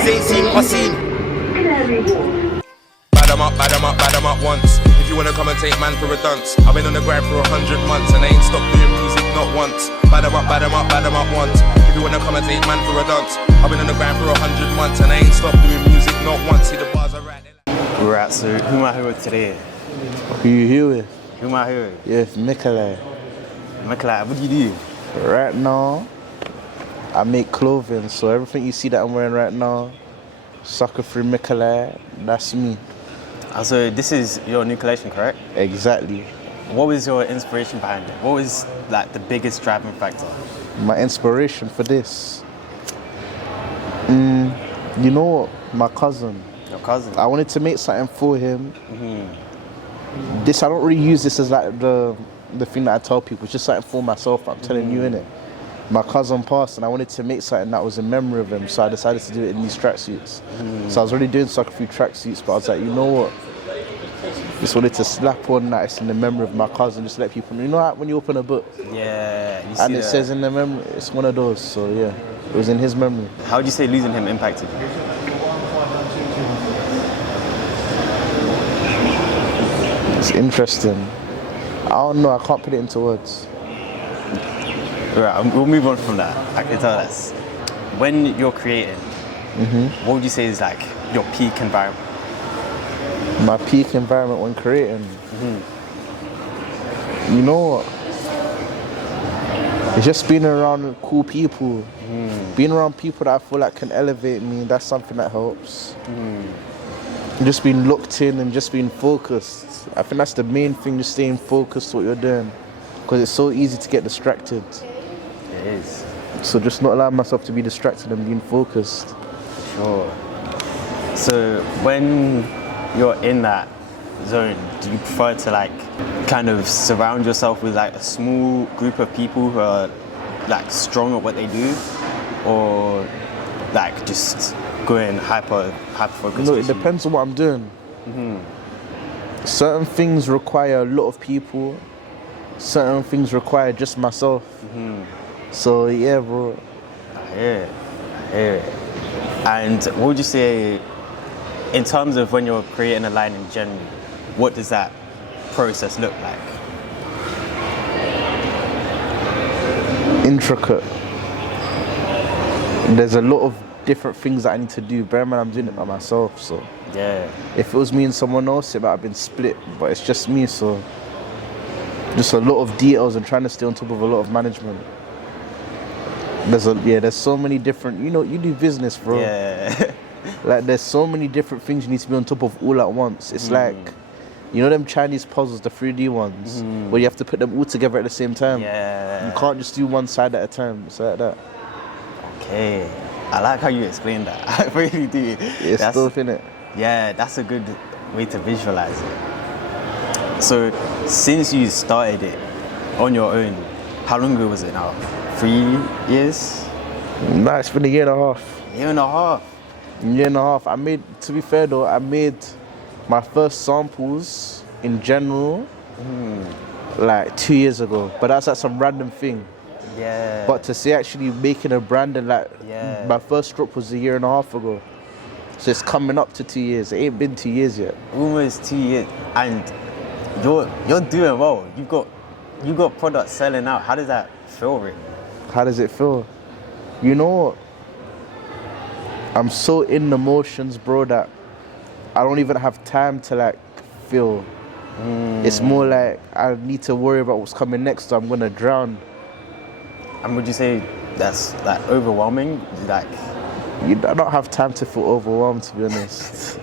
G's ain't seen or seen. Bad 'em up, bad 'em up, bad 'em up once. If you wanna come and take man for a dunce, I've been on the grind for 100 months and I ain't stopped doing music not once. Bad 'em up, bad 'em up, bad 'em up once. If you wanna come and take man for a dance, I've been on the grind for 100 months and I ain't stopped doing music not once. See the bars are right. Right, so who am I here with today? Who you here with? Who am I here with? Yeah, Nikolai. Nikolai, what do you do? Right now, I make clothing, so everything you see that I'm wearing right now, SUCKAFREE Nikolai, that's me. So this is your new collection, correct? Exactly. What was your inspiration behind it? What was like the biggest driving factor? My inspiration for this? You know what? My cousin. Your cousin? I wanted to make something for him. This, I don't really use this as like the thing that I tell people. It's just something for myself. I'm telling you, innit? My cousin passed and I wanted to make something that was in memory of him, so I decided to do it in these tracksuits. So I was already doing SUCKAFREE tracksuits, but I was like, you know what? Just wanted to slap on that it's in the memory of my cousin, just to let people know. You know how when you open a book? Yeah, you see and it says in the memory, it's one of those, so yeah. It was in his memory. How would you say losing him impacted you? It's interesting. I don't know, I can't put it into words. Right, we'll move on from that. I can tell us. When you're creating, what would you say is like your peak environment? My peak environment when creating? You know what? It's just being around cool people. Being around people that I feel like can elevate me, that's something that helps. Just being locked in and just being focused. I think that's the main thing, just staying focused what you're doing. Because it's so easy to get distracted. It is. So just not allowing myself to be distracted and being focused. Sure. So when you're in that zone, do you prefer to like kind of surround yourself with like a small group of people who are like strong at what they do, or like just going hyper focused? No, it depends on what I'm doing. Certain things require a lot of people. Certain things require just myself. So yeah, bro. I hear it. And what would you say, in terms of when you're creating a line in general, what does that process look like? Intricate. There's a lot of different things that I need to do. Bear in mind, I'm doing it by myself, so. Yeah. If it was me and someone else, it might have been split, but it's just me, so. Just a lot of details and trying to stay on top of a lot of management. There's so many different, you know, you do business, bro. Yeah. Like, there's so many different things you need to be on top of all at once. It's like, you know them Chinese puzzles, the 3D ones, where you have to put them all together at the same time? Yeah. You can't just do one side at a time. It's like that. Okay. I like how you explain that. I really do. It's stuff, innit? Yeah, that's a good way to visualize it. So, since you started it on your own, how long ago was it now? 3 years? Nah, it's been a year and a half. Year and a half? Year and a half. To be fair though, I made my first samples in general like 2 years ago. But that's like some random thing. Yeah. But to say actually making a brand and like, my first drop was a year and a half ago. So it's coming up to 2 years. It ain't been 2 years yet. Almost 2 years. And you're doing well. You got products selling out. How does that feel, really? How does it feel? You know what? I'm so in the motions, bro, that I don't even have time to like feel. It's more like I need to worry about what's coming next, so I'm gonna drown. And would you say that's like overwhelming? Like, I don't have time to feel overwhelmed, to be honest.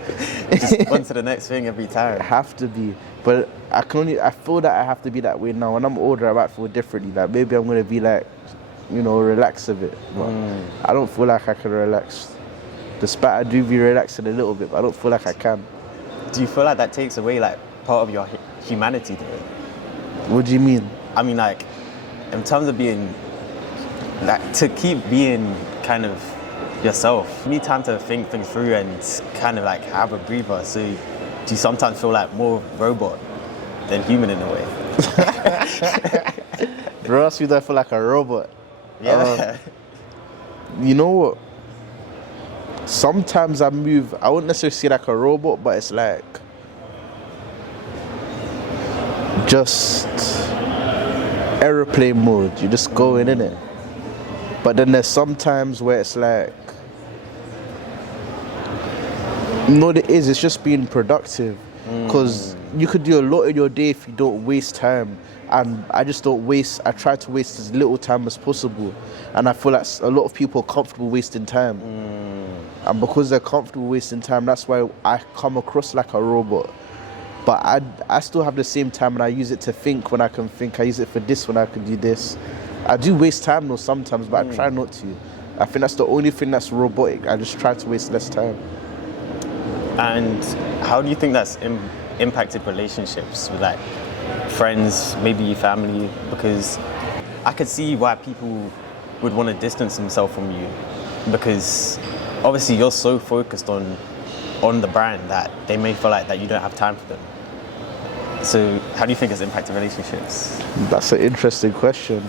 just on to the next thing every time. I have to be, but I feel that I have to be that way now. When I'm older, I might feel differently. Like maybe I'm gonna be like, you know, relax a bit. But I don't feel like I can relax. Despite I do be relaxing a little bit, but I don't feel like I can. Do you feel like that takes away like part of your humanity though? What do you mean? I mean, like, in terms of being, like, to keep being kind of yourself, you need time to think things through and kind of like have a breather. So do you sometimes feel like more robot than human in a way? For us, you don't feel like a robot. Yeah. You know what? sometimes I move, I wouldn't necessarily say like a robot, but it's like just aeroplane mode. You just go in it. But then there's some times where it's like, no, it is. It's just being productive. Because you could do a lot in your day if you don't waste time. And I just don't waste. I try to waste as little time as possible. And I feel like a lot of people are comfortable wasting time. And because they're comfortable wasting time, that's why I come across like a robot. But I still have the same time, and I use it to think when I can think. I use it for this when I can do this. I do waste time though sometimes, but I try not to. I think that's the only thing that's robotic. I just try to waste less time. And how do you think that's impacted relationships with like friends, maybe family? Because I could see why people would want to distance themselves from you, because obviously you're so focused on the brand that they may feel like that you don't have time for them. So how do you think it's impacted relationships? That's an interesting question.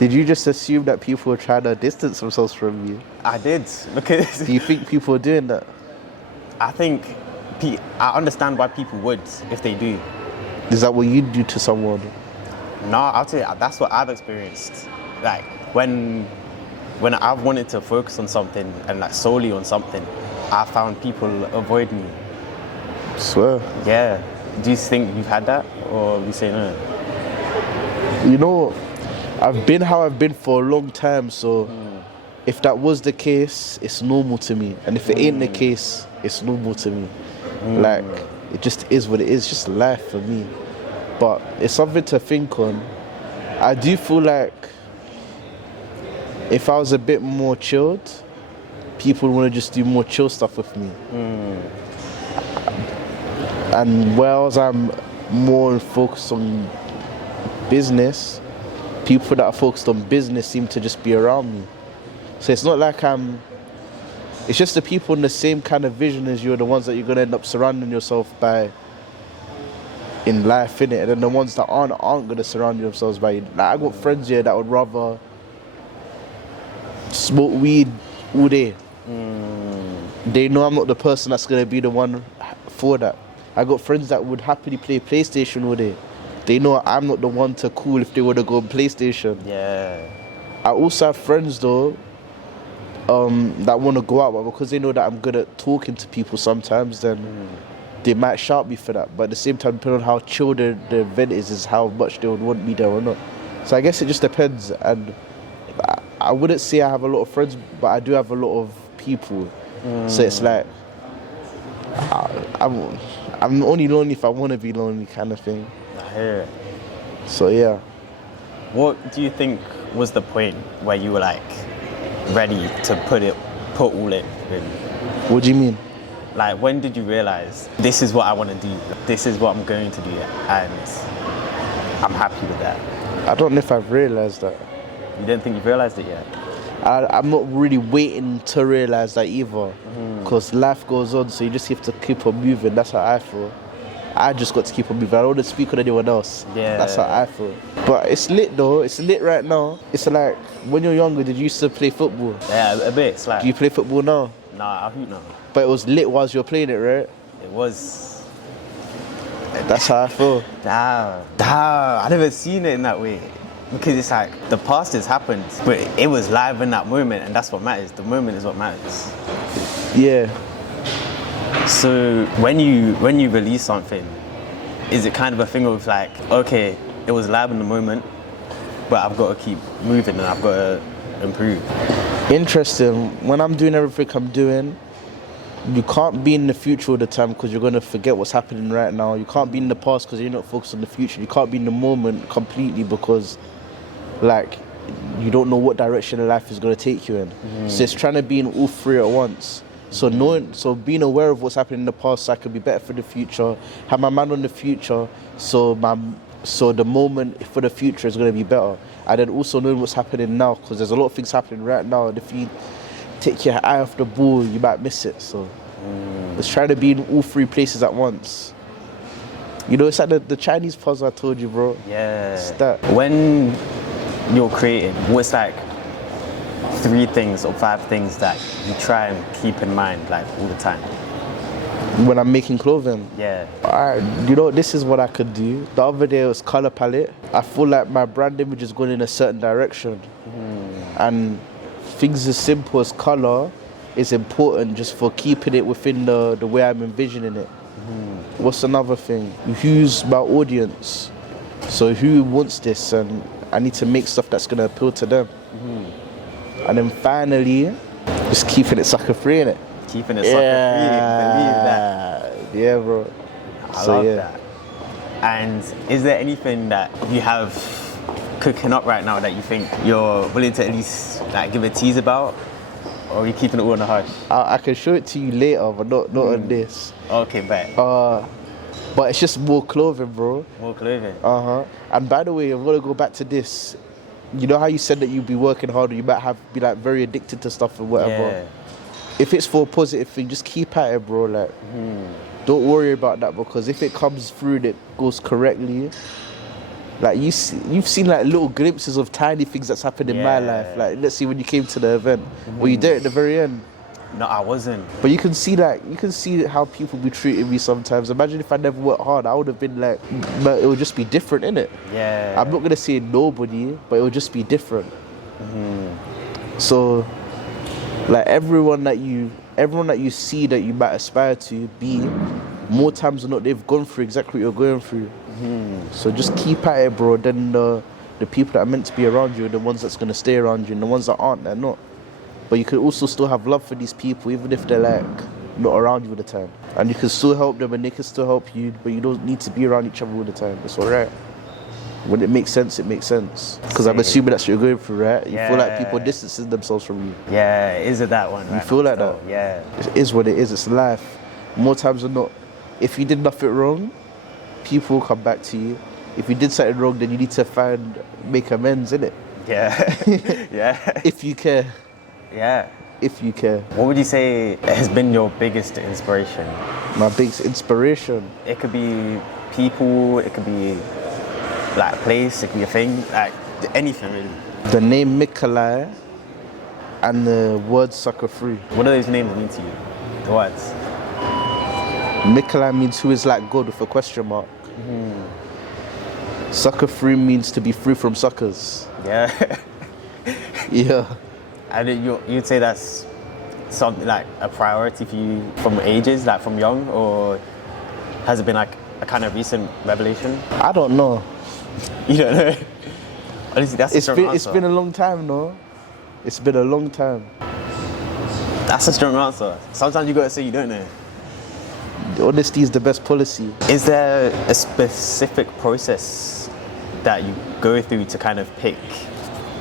Did you just assume that people were trying to distance themselves from you? I did, because Do you think people are doing that? I think I understand why people would if they do. Is that what you'd do to someone? No, I'll tell you, that's what I've experienced. Like when I've wanted to focus on something and like solely on something, I found people avoid me. Swear. Yeah. Do you think you've had that, or we say no? You know, I've been how I've been for a long time, so if that was the case, it's normal to me. And if it ain't the case, it's normal to me. Like, it just is what it is, just life for me. But it's something to think on. I do feel like if I was a bit more chilled, people would want to just do more chill stuff with me. And whereas I'm more focused on business, people that are focused on business seem to just be around me. So it's not like it's just the people in the same kind of vision as you are the ones that you're going to end up surrounding yourself by in life, innit? And then the ones that aren't going to surround themselves by you. Like, I got friends here that would rather smoke weed all day. They know I'm not the person that's going to be the one for that. I got friends that would happily play PlayStation all day. They know I'm not the one to cool if they were to go on PlayStation. Yeah. I also have friends though that want to go out, but because they know that I'm good at talking to people sometimes, then they might shout me for that. But at the same time, depending on how chill the event is how much they would want me there or not. So I guess it just depends. And I wouldn't say I have a lot of friends, but I do have a lot of people. So it's like I'm only lonely if I want to be lonely, kind of thing. I hear it. So yeah. What do you think was the point where you were like ready to put all in? What do you mean? Like, when did you realize this is what I want to do, this is what I'm going to do, and I'm happy with that? I don't know if I've realized that. You didn't think you've realized it yet? I'm not really waiting to realize that either, because life goes on, so you just have to keep on moving. That's how I feel. I just got to keep on moving. I don't want to speak on anyone else. Yeah. That's how I feel. But it's lit though. It's lit right now. It's like when you're younger, did you used to play football? Yeah, a bit. It's like, Do you play football now? nah, I hoop now. But it was lit whilst you were playing it, right? It was. That's how I feel. Damn. I never seen it in that way. Because it's like, the past has happened, but it was live in that moment, and that's what matters. The moment is what matters. Yeah. So when you release something, is it kind of a thing of like, okay, it was live in the moment, but I've got to keep moving and I've got to improve? Interesting. When I'm doing everything I'm doing, you can't be in the future all the time because you're going to forget what's happening right now. You can't be in the past because you're not focused on the future. You can't be in the moment completely because, like, you don't know what direction life is going to take you in. So it's trying to be in all three at once. So being aware of what's happening in the past so I can be better for the future, have my mind on the future, so the moment for the future is going to be better. And then also knowing what's happening now, because there's a lot of things happening right now, and if you take your eye off the ball, you might miss it. So it's trying to be in all three places at once. You know, it's like the Chinese puzzle I told you, bro. Yeah. It's that. When you're creating, what's like, 3 things or 5 things that you try and keep in mind, like, all the time? When I'm making clothing. Yeah. Alright, you know, this is what I could do. The other day was color palette. I feel like my brand image is going in a certain direction. And things as simple as color is important just for keeping it within the way I'm envisioning it. What's another thing? Who's my audience? So who wants this? And I need to make stuff that's going to appeal to them. And then finally, just keeping it sucker free, innit? Keeping it sucker free, believe that. Yeah, bro. I love that. And is there anything that you have cooking up right now that you think you're willing to at least like give a tease about? Or are you keeping it all on the hush? I can show it to you later, but not on this. Okay, bet. But it's just more clothing, bro. More clothing. And by the way, I'm gonna go back to this. You know how you said that you'd be working hard, or you might be like very addicted to stuff or whatever. Yeah. If it's for a positive thing, just keep at it, bro. Like, don't worry about that, because if it comes through and it goes correctly, like you've seen like little glimpses of tiny things that's happened in my life. Like, let's see when you came to the event, were you there at the very end? No, I wasn't. But you can see how people be treating me sometimes. Imagine if I never worked hard, I would have been like, but it would just be different, innit? Yeah. I'm not gonna say nobody, but it would just be different. So, like everyone that you see that you might aspire to be, more times than not, they've gone through exactly what you're going through. So just keep at it, bro. Then the people that are meant to be around you are the ones that's gonna stay around you, and the ones that aren't, they're not. But you can also still have love for these people, even if they're like not around you all the time. And you can still help them, and they can still help you, but you don't need to be around each other all the time. It's alright. When it makes sense, it makes sense. Because I'm assuming that's what you're going through, right? You feel like people distancing themselves from you. Yeah, is it that one? You feel like that? Yeah. It is what it is. It's life. More times than not, if you did nothing wrong, people will come back to you. If you did something wrong, then you need to make amends, innit? Yeah. Yeah. If you care. Yeah. If you care. What would you say has been your biggest inspiration? My biggest inspiration? It could be people, it could be like a place, it could be a thing, like anything really. The name Mikolai and the word SUCKAFREE. What do those names mean to you? The words? Mikolai means who is like God with a question mark. SUCKAFREE means to be free from suckers. Yeah. Yeah. And you'd say that's something like a priority for you from ages, like from young, or has it been like a kind of recent revelation? I don't know. You don't know? Honestly, that's a strong answer. It's been a long time, no? It's been a long time. That's a strong answer. Sometimes you gotta say you don't know. Honesty is the best policy. Is there a specific process that you go through to kind of pick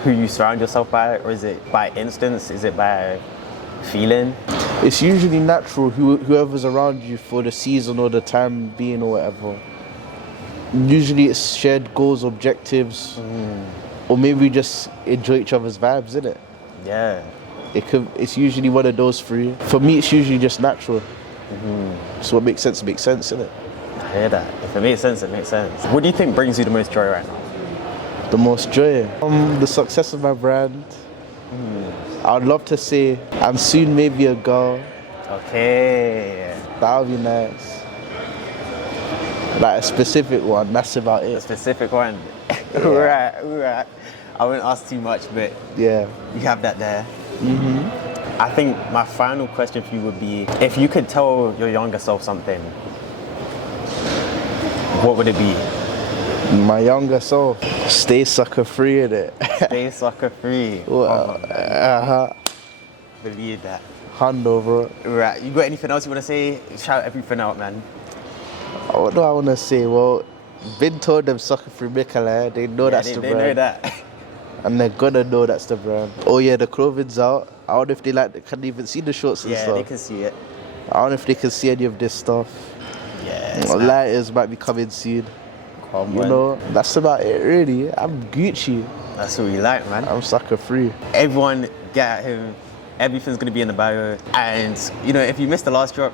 who you surround yourself by, or is it by instance? Is it by feeling? It's usually natural, whoever's around you for the season or the time being or whatever. Usually it's shared goals, objectives, or maybe just enjoy each other's vibes, innit? Yeah. It's usually one of those three. For me, it's usually just natural. So what makes sense, innit? I hear that. If it makes sense, it makes sense. What do you think brings you the most joy right now? The most joy? The success of my brand. I would love to say, and soon maybe a girl. Okay. That would be nice. Like a specific one, that's about it. A specific one. Yeah. Right. I won't ask too much, but yeah, you have that there. I think my final question for you would be, if you could tell your younger self something, what would it be? My younger self, stay sucker free in it. Stay sucker free. Believe that. Hand over. Right. You got anything else you want to say? Shout everything out, man. What do I want to say? Well, Vin told them sucker free Mikolai. They know that's the brand. They know that. And they're gonna know that's the brand. Oh yeah, the clothing's out. I don't know if they can't even see the shorts and stuff. Yeah, they can see it. I don't know if they can see any of this stuff. Yeah. Lighters might be coming soon. Come you on. know, that's about it really. I'm Gucci. That's what we like, man. I'm sucker free. Everyone get at him. Everything's gonna be in the bio. And you know, if you missed the last drop,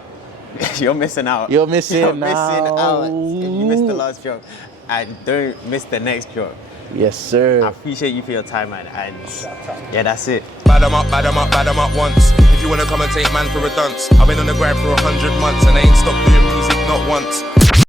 you're missing out. You're missing out. If you missed the last drop, and don't miss the next drop. Yes, sir. I appreciate you for your time, man. And yeah, that's it. Bad bad 'em up, bad 'em up, bad 'em up once. If you wanna come and take man for a dunce, I've been on the grind for 100 months and I ain't stopped doing music not once.